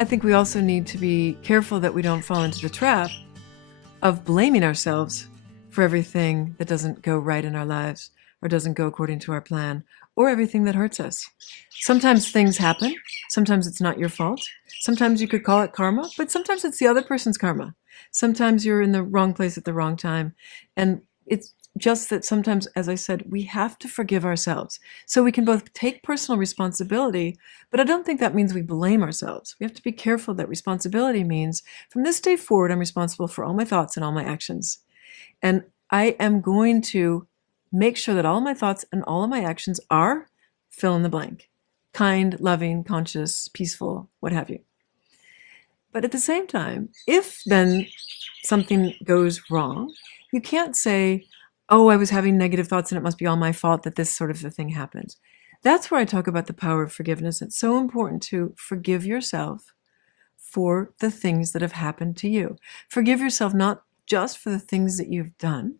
I think we also need to be careful that we don't fall into the trap of blaming ourselves for everything that doesn't go right in our lives or doesn't go according to our plan or everything that hurts us. Sometimes things happen. Sometimes it's not your fault. Sometimes you could call it karma, but sometimes it's the other person's karma. Sometimes you're in the wrong place at the wrong time. And it's just that sometimes, as I said, we have to forgive ourselves so we can both take personal responsibility, but I don't think that means we blame ourselves. We have to be careful that responsibility means from this day forward, I'm responsible for all my thoughts and all my actions. And I am going to make sure that all my thoughts and all of my actions are fill in the blank, kind, loving, conscious, peaceful, what have you. But at the same time, if then something goes wrong, you can't say, oh, I was having negative thoughts and it must be all my fault that this sort of a thing happened. That's where I talk about the power of forgiveness. It's so important to forgive yourself for the things that have happened to you. Forgive yourself not just for the things that you've done,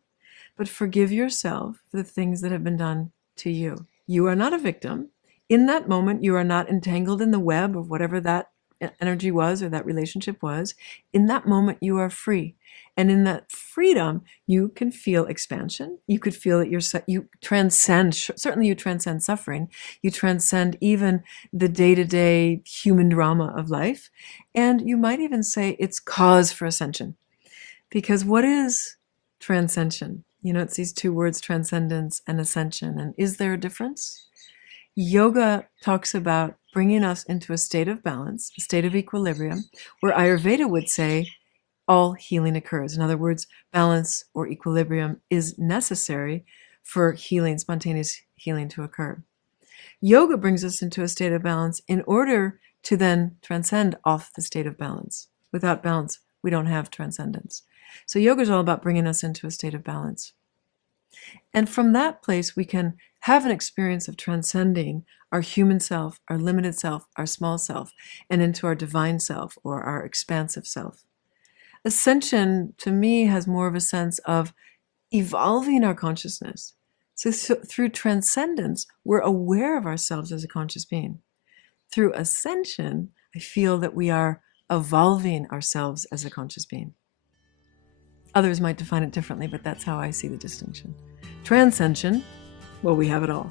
but forgive yourself for the things that have been done to you. You are not a victim. In that moment, you are not entangled in the web of whatever that energy was or that relationship was. In that moment, you are free. And in that freedom, you can feel expansion. You could feel that you transcend, certainly you transcend suffering. You transcend even the day-to-day human drama of life. And you might even say it's cause for ascension. Because what is transcension? You know, it's these two words, transcendence and ascension. And is there a difference? Yoga talks about bringing us into a state of balance, a state of equilibrium, where Ayurveda would say all healing occurs. In other words, balance or equilibrium is necessary for healing, spontaneous healing to occur. Yoga brings us into a state of balance in order to then transcend off the state of balance. Without balance, we don't have transcendence. So yoga is all about bringing us into a state of balance. And from that place, we can have an experience of transcending our human self, our limited self, our small self, and into our divine self or our expansive self. Ascension, to me, has more of a sense of evolving our consciousness. So through transcendence, we're aware of ourselves as a conscious being. Through ascension, I feel that we are evolving ourselves as a conscious being. Others might define it differently, but that's how I see the distinction. Transcension, well, we have it all.